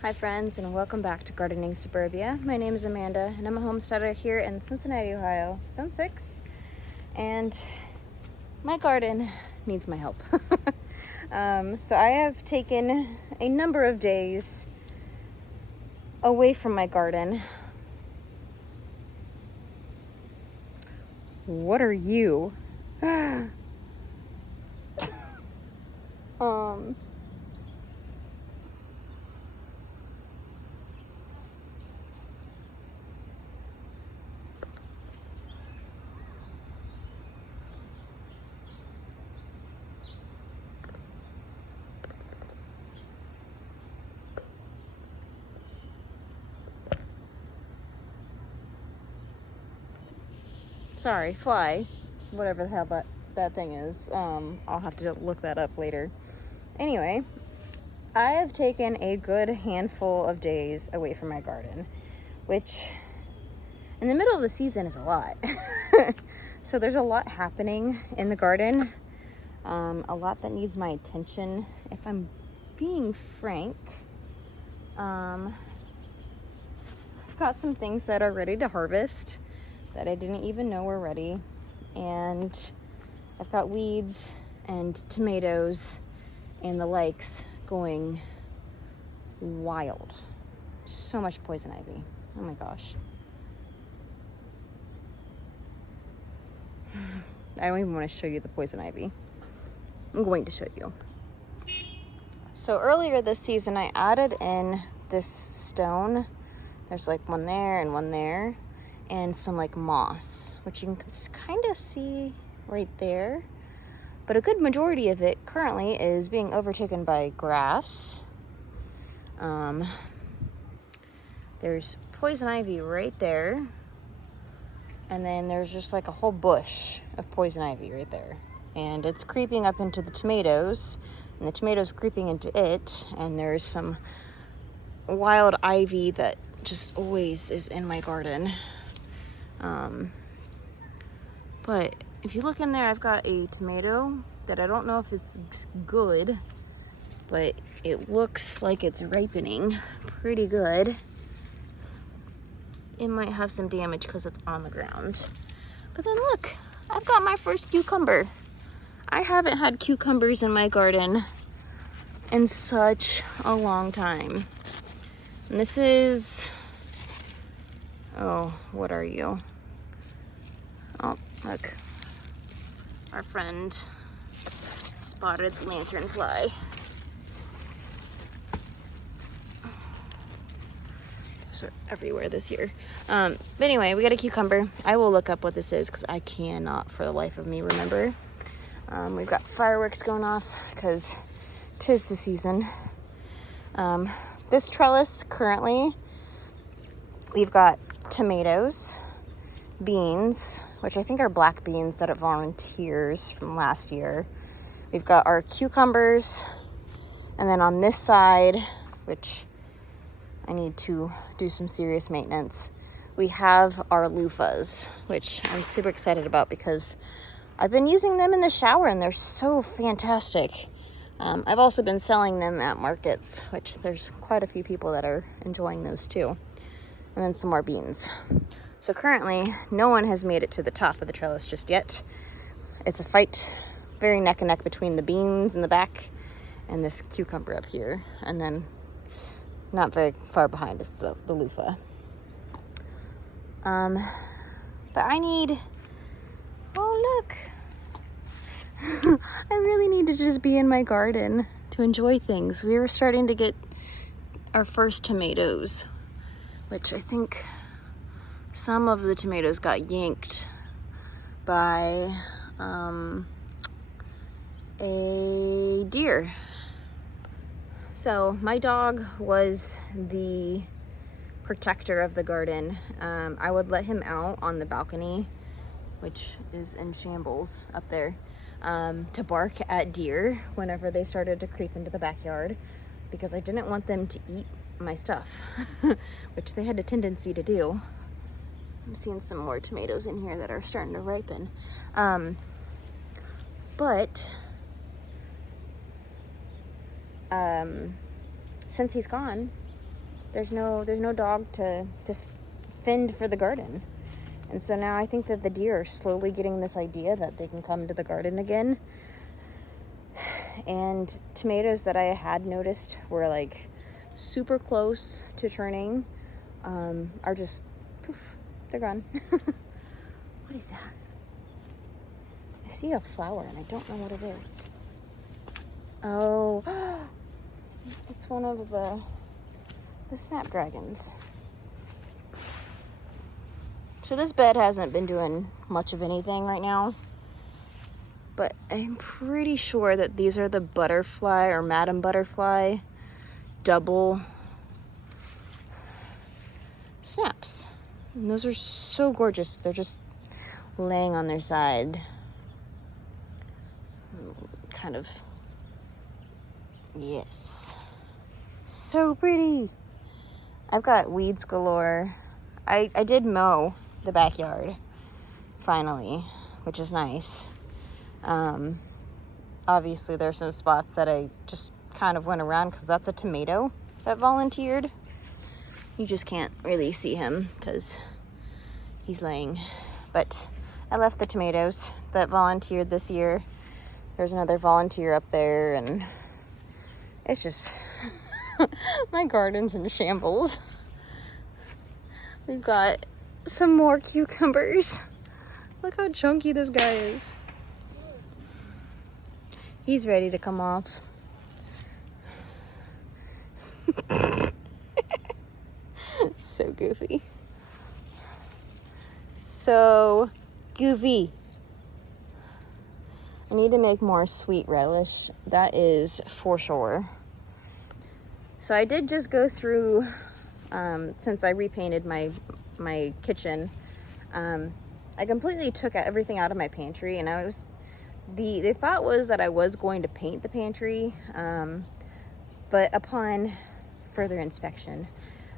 Hi friends, and welcome back to Gardening Suburbia. My name is Amanda and I'm a homesteader here in Cincinnati, Ohio, Zone 6, and my garden needs my help. So I have taken a number of days away from my garden. What are you? Sorry, fly, whatever the hell that thing is. I'll have to look that up later. Anyway, I have taken a good handful of days away from my garden, which in the middle of the season is a lot. So there's a lot happening in the garden, a lot that needs my attention. If I'm being frank, I've got some things that are ready to harvest that I didn't even know were ready, and I've got weeds and tomatoes and the likes going wild. So much poison ivy. Oh my gosh. I don't even want to show you the poison ivy. I'm going to show you. So earlier this season, I added in this stone. There's like one there and one there, and some like moss, which you can kind of see right there. But a good majority of it currently is being overtaken by grass. There's poison ivy right there. And then there's just like a whole bush of poison ivy right there. And it's creeping up into the tomatoes, and the tomatoes creeping into it. And there's some wild ivy that just always is in my garden. But if you look in there, I've got a tomato that I don't know if it's good, but it looks like it's ripening pretty good. It might have some damage because it's on the ground. But then look, I've got my first cucumber. I haven't had cucumbers in my garden in such a long time. And this is, oh, what are you? Oh, look. Our friend spotted the lanternfly. Those are everywhere this year. But anyway, we got a cucumber. I will look up what this is because I cannot for the life of me remember. We've got fireworks going off because 'tis the season. This trellis currently, we've got tomatoes, beans, which I think are black beans that are volunteers from last year. We've got our cucumbers, and then on this side, which I need to do some serious maintenance, we have our loofahs, which I'm super excited about because I've been using them in the shower and they're so fantastic. I've also been selling them at markets, which there's quite a few people that are enjoying those too. And then some more beans. So currently, no one has made it to the top of the trellis just yet. It's a fight, very neck and neck between the beans in the back and this cucumber up here. And then not very far behind is the loofah. But I need, oh look. I really need to just be in my garden to enjoy things. We were starting to get our first tomatoes, which I think some of the tomatoes got yanked by a deer. So my dog was the protector of the garden. I would let him out on the balcony, which is in shambles up there, to bark at deer whenever they started to creep into the backyard, because I didn't want them to eat my stuff, which they had a tendency to do. I'm seeing some more tomatoes in here that are starting to ripen. But since he's gone, there's no dog to fend for the garden. And so now I think that the deer are slowly getting this idea that they can come to the garden again. And tomatoes that I had noticed were like super close to turning are just poof, they're gone. What is that? I see a flower and I don't know what it is. Oh, it's one of the snapdragons. So this bed hasn't been doing much of anything right now, but I'm pretty sure that these are the butterfly or Madam Butterfly double snaps. And those are so gorgeous. They're just laying on their side. Kind of, yes. So pretty. I've got weeds galore. I did mow the backyard, finally, which is nice. Obviously there's some spots that I just kind of went around because that's a tomato that volunteered. You just can't really see him because he's laying. But I left the tomatoes that volunteered this year. There's another volunteer up there, and it's just, my garden's in shambles. We've got some more cucumbers. Look how chunky this guy is. He's ready to come off. So goofy. So goofy. I need to make more sweet relish. That is for sure. So I did just go through, since I repainted my kitchen, I completely took everything out of my pantry, and the thought was that I was going to paint the pantry, but upon further inspection,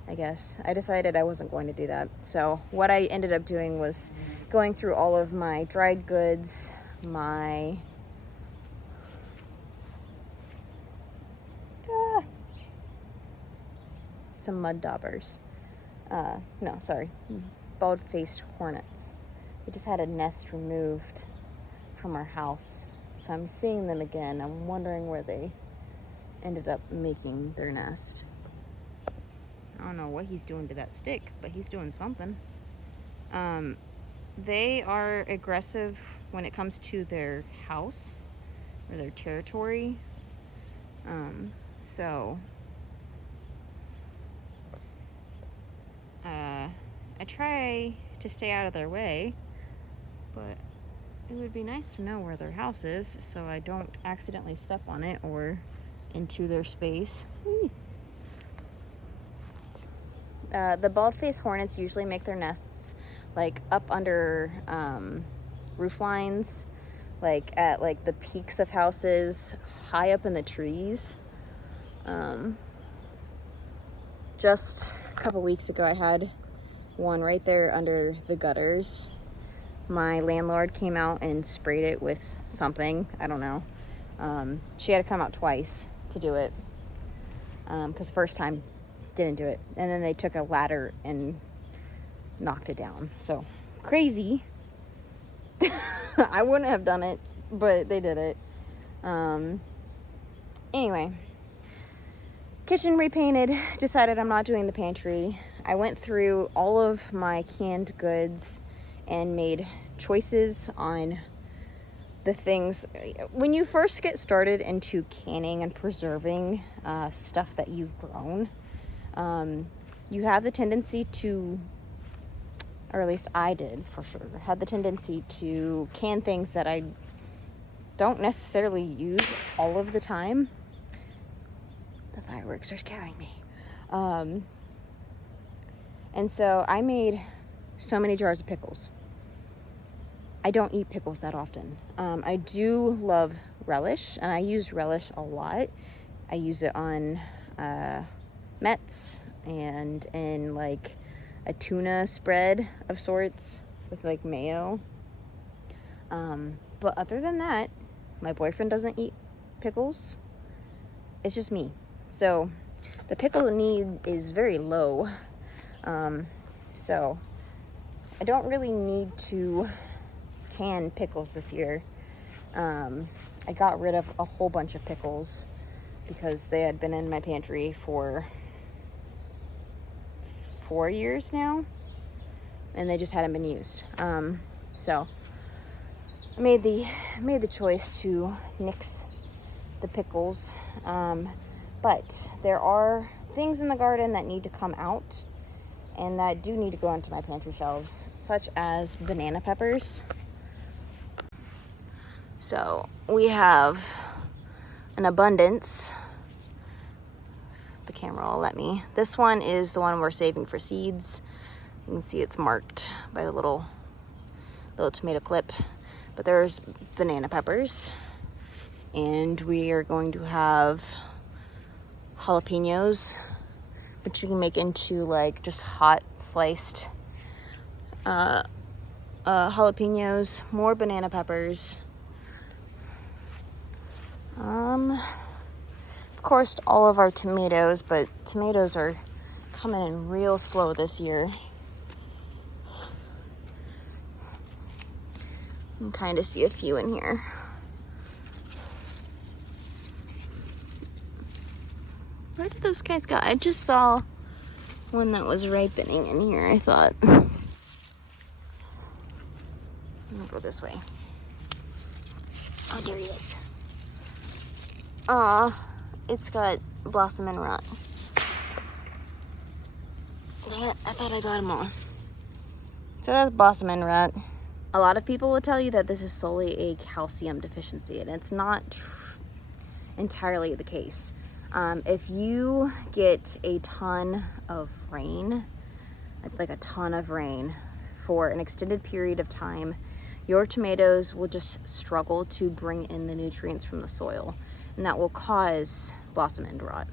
I guess, I decided I wasn't going to do that. So what I ended up doing was going through all of my dried goods, some mud daubers. No, sorry, bald-faced hornets. We just had a nest removed from our house, so I'm seeing them again. I'm wondering where they ended up making their nest. I don't know what he's doing to that stick, but he's doing something. They are aggressive when it comes to their house or their territory. So I try to stay out of their way, but it would be nice to know where their house is so I don't accidentally step on it or into their space. The bald-faced hornets usually make their nests like up under roof lines, like at like the peaks of houses, high up in the trees. Just a couple weeks ago I had one right there under the gutters. My landlord came out and sprayed it with something, I don't know. She had to come out twice to do it, because the first time didn't do it, and then they took a ladder and knocked it down. So crazy. I wouldn't have done it, but they did it. Anyway, kitchen repainted, decided I'm not doing the pantry. I went through all of my canned goods and made choices on the things. When you first get started into canning and preserving stuff that you've grown, you have the tendency to, or at least I did for sure, had the tendency to can things that I don't necessarily use all of the time. The fireworks are scaring me. And so I made so many jars of pickles. I don't eat pickles that often. I do love relish, and I use relish a lot. I use it on Mets and in like a tuna spread of sorts with like mayo. But other than that, my boyfriend doesn't eat pickles. It's just me. So the pickle need is very low. So I don't really need to can pickles this year. I got rid of a whole bunch of pickles because they had been in my pantry for 4 years now, and they just hadn't been used. So I made the choice to nix the pickles. But there are things in the garden that need to come out and that do need to go into my pantry shelves, such as banana peppers. So we have an abundance. The camera will let me. This one is the one we're saving for seeds. You can see it's marked by the little tomato clip. But there's banana peppers. And we are going to have jalapenos, which you can make into like just hot sliced jalapenos, more banana peppers. Of course, all of our tomatoes, but tomatoes are coming in real slow this year. You can kind of see a few in here. Where did those guys go? I just saw one that was ripening in here, I thought. I'll go this way. Oh, there he is. It's got blossom and rot. Dang it, I thought I got them all. So that's blossom and rot. A lot of people will tell you that this is solely a calcium deficiency, and it's not entirely the case. If you get a ton of rain, like a ton of rain for an extended period of time, your tomatoes will just struggle to bring in the nutrients from the soil, and that will cause blossom end rot.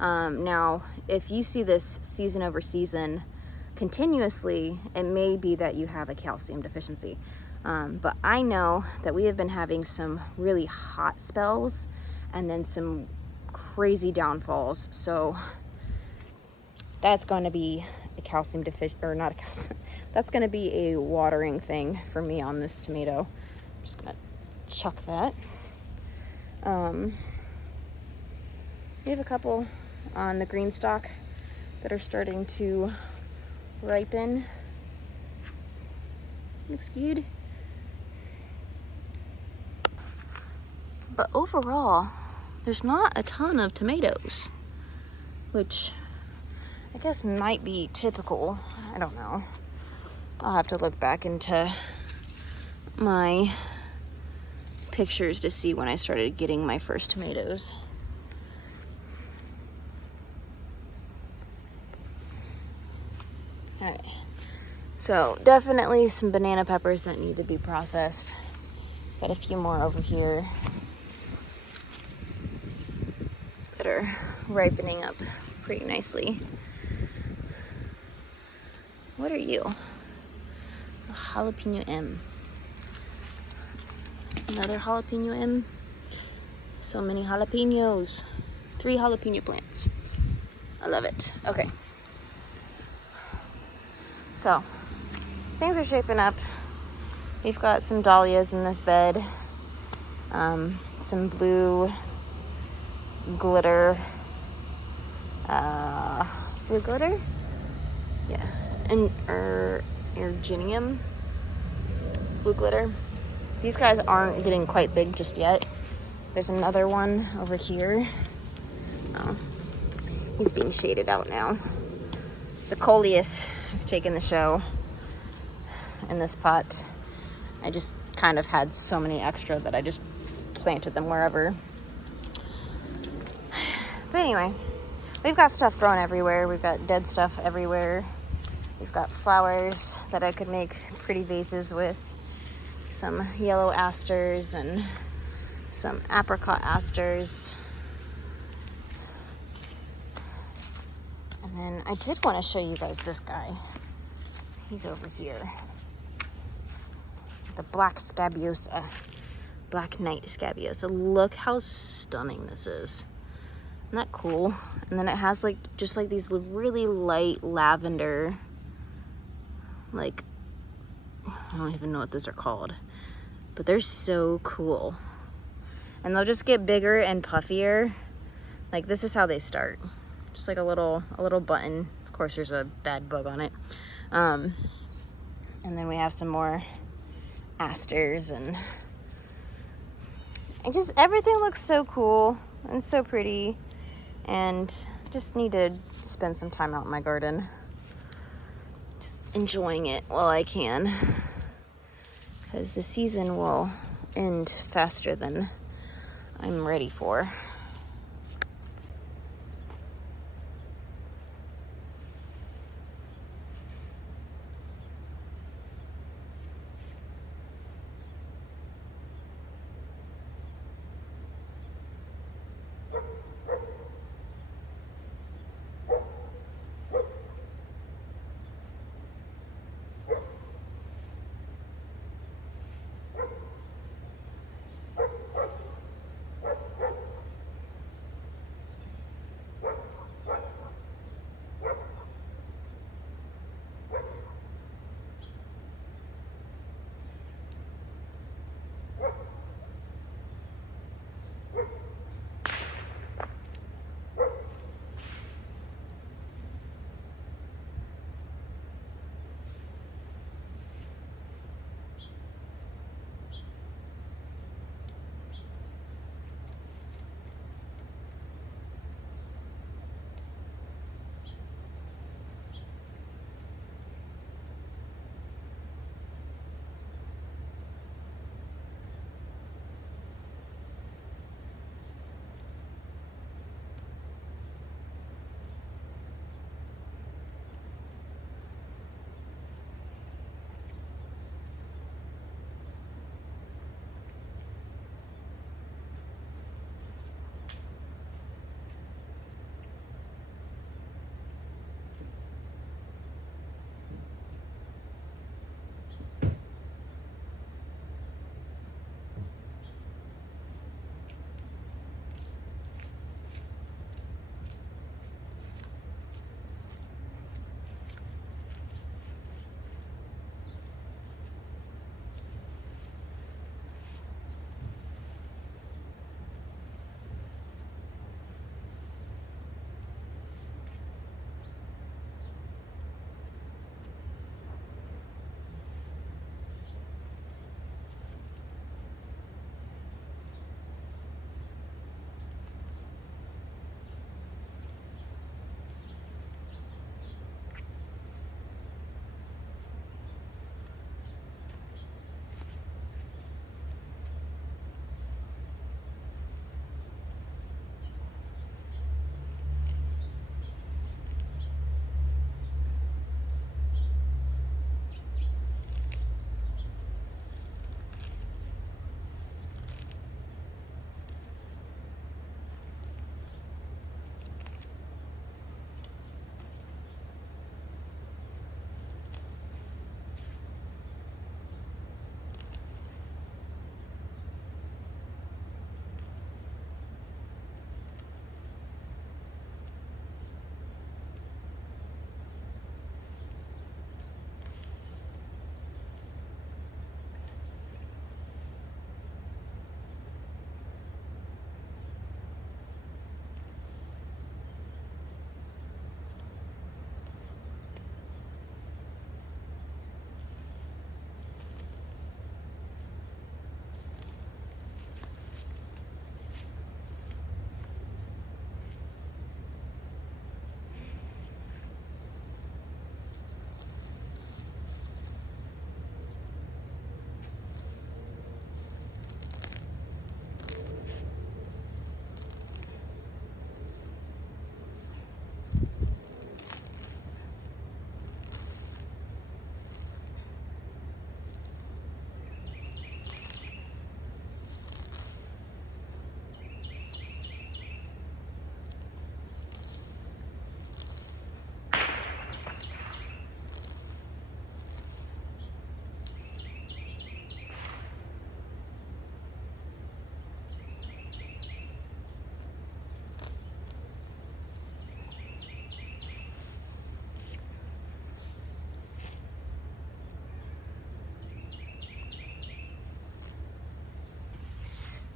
Now, if you see this season over season continuously, it may be that you have a calcium deficiency. But I know that we have been having some really hot spells and then some crazy downfalls, so that's going to be a calcium deficient, or not a calcium, that's going to be a watering thing for me on this tomato. I'm just going to chuck that. We have a couple on the green stalk that are starting to ripen. Looks good. But overall, there's not a ton of tomatoes, which I guess might be typical. I don't know. I'll have to look back into my pictures to see when I started getting my first tomatoes. All right. So definitely some banana peppers that need to be processed. Got a few more over here that are ripening up pretty nicely. What are you? A jalapeno M. Another jalapeno M. So many jalapenos. 3 jalapeno plants. I love it. Okay. So, things are shaping up. We've got some dahlias in this bed. Some blue glitter. Blue glitter? Yeah. And erginium. Blue glitter. These guys aren't getting quite big just yet. There's another one over here. Oh, he's being shaded out now. The coleus has taken the show in this pot. I just kind of had so many extra that I just planted them wherever. But anyway, we've got stuff growing everywhere. We've got dead stuff everywhere. We've got flowers that I could make pretty vases with. Some yellow asters and some apricot asters. And then I did want to show you guys this guy. He's over here. The black scabiosa. Black knight scabiosa. Look how stunning this is. Isn't that cool? And then it has like just like these really light lavender, like, I don't even know what those are called, but they're so cool. And they'll just get bigger and puffier. Like this is how they start. Just like a little button. Of course there's a bad bug on it. And then we have some more asters, and everything looks so cool and so pretty, and just need to spend some time out in my garden, just enjoying it while I can, because the season will end faster than I'm ready for.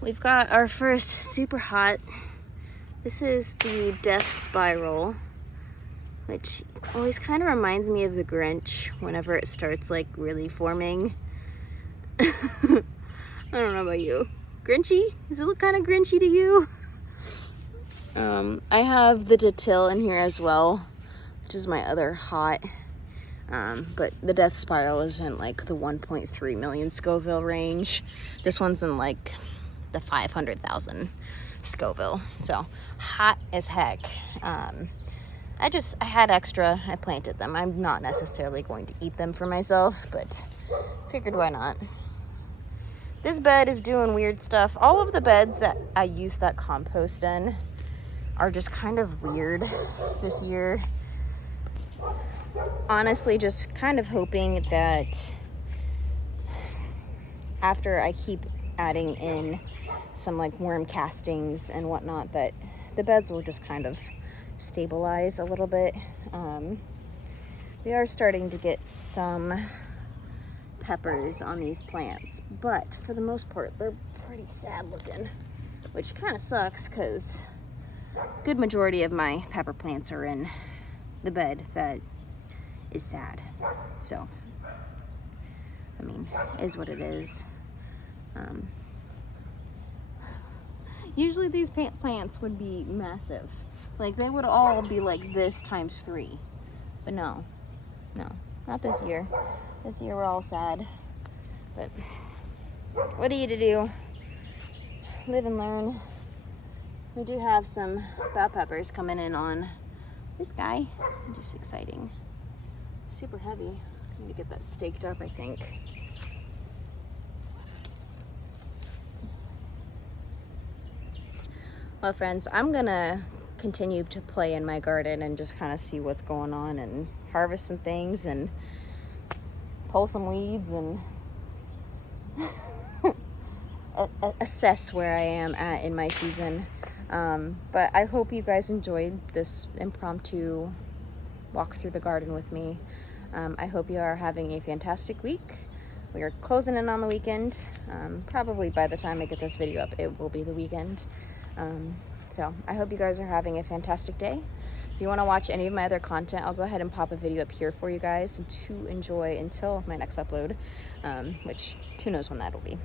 we've got our first super hot. This is the Death Spiral, which always kind of reminds me of the Grinch whenever it starts like really forming. I don't know about you. Grinchy? Does it look kind of grinchy to you? I have the Datil in here as well, which is my other hot. But the Death Spiral is in like the 1.3 million Scoville range. This one's in like the 500,000 Scoville. So hot as heck. I had extra. I planted them. I'm not necessarily going to eat them for myself, but figured why not. This bed is doing weird stuff. All of the beds that I use that compost in are just kind of weird this year. Honestly, just kind of hoping that after I keep adding in some like worm castings and whatnot, that the beds will just kind of stabilize a little bit. We are starting to get some peppers on these plants, but for the most part they're pretty sad looking, which kind of sucks because good majority of my pepper plants are in the bed that is sad. So I mean, is what it is. Usually these plants would be massive, like they would all be like this times 3, but no, not this year. This year we're all sad, but what are you to do? Live and learn. We do have some bell peppers coming in on this guy, just exciting. Super heavy. I need to get that staked up, I think. Well, friends, I'm gonna continue to play in my garden and just kind of see what's going on and harvest some things and pull some weeds and assess where I am at in my season. But I hope you guys enjoyed this impromptu walk through the garden with me. I hope you are having a fantastic week. We are closing in on the weekend. Probably by the time I get this video up, it will be the weekend. So I hope you guys are having a fantastic day. If you want to watch any of my other content, I'll go ahead and pop a video up here for you guys to enjoy until my next upload, which who knows when that'll be.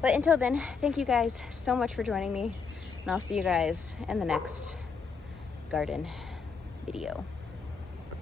But until then, thank you guys so much for joining me, and I'll see you guys in the next garden video.